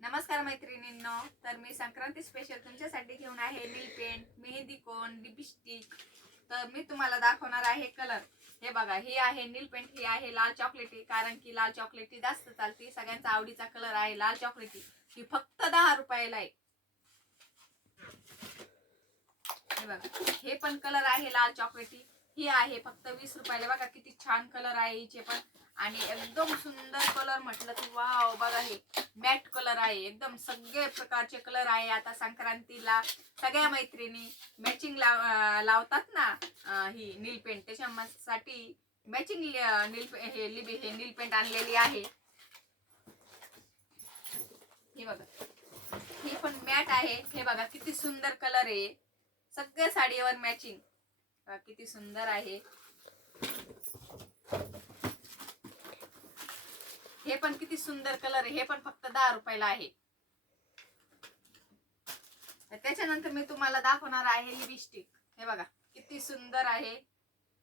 नमस्कार मैत्रिणींनो, तर मी संक्रांती स्पेशल तुमच्यासाठी घेऊन आहे नील पेंट, मेहंदी कोन, लिपस्टिक। तर मी तुम्हाला दाखवणार आहे कलर। हे बघा, ही आहे नील पेंट, ही आहे लाल चॉकलेटी, कारण की लाल चॉकलेटी जास्त चालते, सगळ्यांचा आवडीचा कलर आहे लाल चॉकलेटी। ही फक्त 10 रुपयाला आहे। हे बघा, हे पण कलर आहे लाल चॉकलेटी, ही आहे फक्त 20 रुपयाला। बघा किती छान कलर आहे हिचे पण, आणि एकदम सुंदर कलर म्हटलं की वाव। बघा, हे मॅट कलर आहे, एकदम सगळे प्रकारचे कलर आहे। आता संक्रांतीला सगळ्या मैत्रिणी मॅचिंग लावतात ना, ही नील पेंट, त्याच्यासाठी मॅचिंग नील पेंट आणलेली आहे। हे बघा, ही पण मॅट आहे। हे बघा किती सुंदर कलर आहे, सगळ्या साडीवर मॅचिंग, किती सुंदर आहे। हे पण किती सुंदर कलर आहे, हे पण फक्त 10 रुपयाला आहे। त्याच्यानंतर मी तुम्हाला दाखवणार आहे लिपस्टिक। हे बघा किती सुंदर आहे,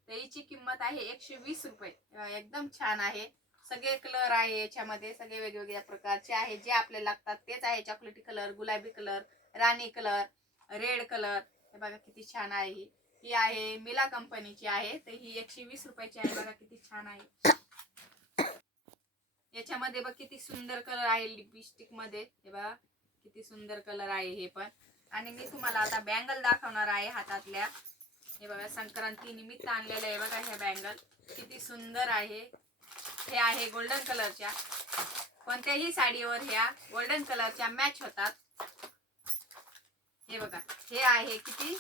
त्याची किंमत आहे 120 रुपये। एकदम छान आहे, सगळे कलर आहे याच्यामध्ये, सगळे वेगवेगळ्या प्रकारचे आहे, जे आपल्याला लागतात तेच आहे। चॉकलेटी कलर, गुलाबी कलर, राणी कलर, रेड कलर। हे बघा किती छान आहे। ही आहे मिला कंपनीची आहे, तर ही 120 रुपयाची आहे। बघा किती छान आहे, याच्यामध्ये बघ किती सुंदर कलर आहे लिपस्टिक मध्ये। हे बघा किती सुंदर कलर आहे हे पण। आणि मी तुम्हाला आता बँगल दाखवणार आहे हातातल्या। हे बघा संक्रांती निमित्त आणलेलं आहे। बघा ह्या बँगल किती सुंदर आहे, हे आहे गोल्डन कलरच्या, कोणत्याही साडीवर ह्या गोल्डन कलरच्या मॅच होतात। हे बघा, हे आहे किती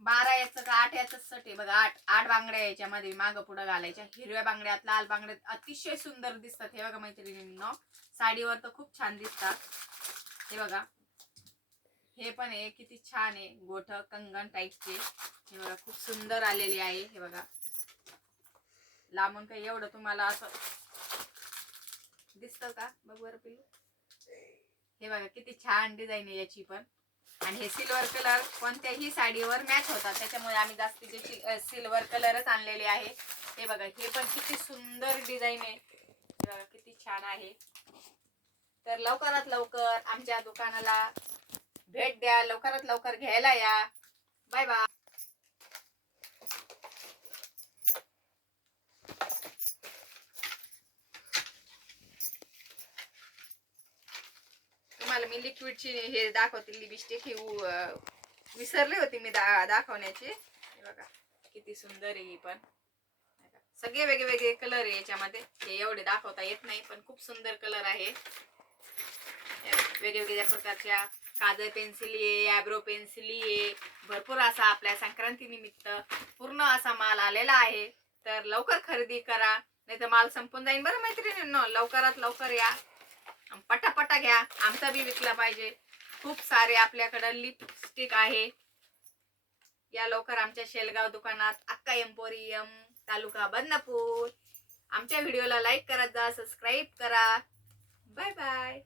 12 याचं का 8 याचं सट आहे। बघा 8 बांगड्या याच्यामध्ये मागं पुढं घालायच्या, हिरव्या बांगड्यात लाल बांगड्यात, अतिशय सुंदर दिसतात। हे बघा मैत्रिणींनो, साडीवर तर खूप छान दिसतात। हे बघा, हे पण आहे किती छान आहे, गोठ कंगन टाईपचे। हे बघा खूप सुंदर आलेली आहे। हे बघा लांबून काही एवढं तुम्हाला असं दिसतं का, बघ बरं पिल्लू। हे बघा किती छान डिझाईन आहे याची पण, आणि हे सिल्वर कलर कोणत्याही साडीवर मॅच होतात, त्याच्यामुळे आम्ही जास्तीचे सिल्वर कलरच आणलेले आहे। हे बघा, हे पण किती सुंदर डिझाईन आहे, हे बघा किती छान आहे। तर लवकरात लवकर आमच्या दुकानाला भेट द्या, लवकरात लवकर घ्यायला या। Bye bye. तुम्हाला मी लिक्विडची हे दाखवते लिपस्टिक, ही विसरले होती मी दाखवण्याची। हे बघा किती सुंदर आहे ही पण, सगळे वेगवेगळे कलर आहे याच्यामध्ये, हे एवढे दाखवता येत नाही पण खूप सुंदर कलर आहे। वेगवेगळ्या प्रकारच्या काजळ पेन्सिल आहे, आयब्रो पेन्सिल आहे, भरपूर असा आपल्या संक्रांती निमित्त पूर्ण असा माल आलेला आहे। तर लवकर खरेदी करा, नाही तर माल संपून जाईल बरं मैत्रिणींनो। लवकरात लवकर या, पटापटा घ्या, आमचा बी विकला पाहिजे। खूप सारे आपल्याकडे लिपस्टिक आहे, या लवकर आमच्या शेलगाव दुकानात, अक्का एम्पोरियम, तालुका बदनापूर। आमच्या व्हिडिओला लाईक करा, सबस्क्राईब करा। Bye bye.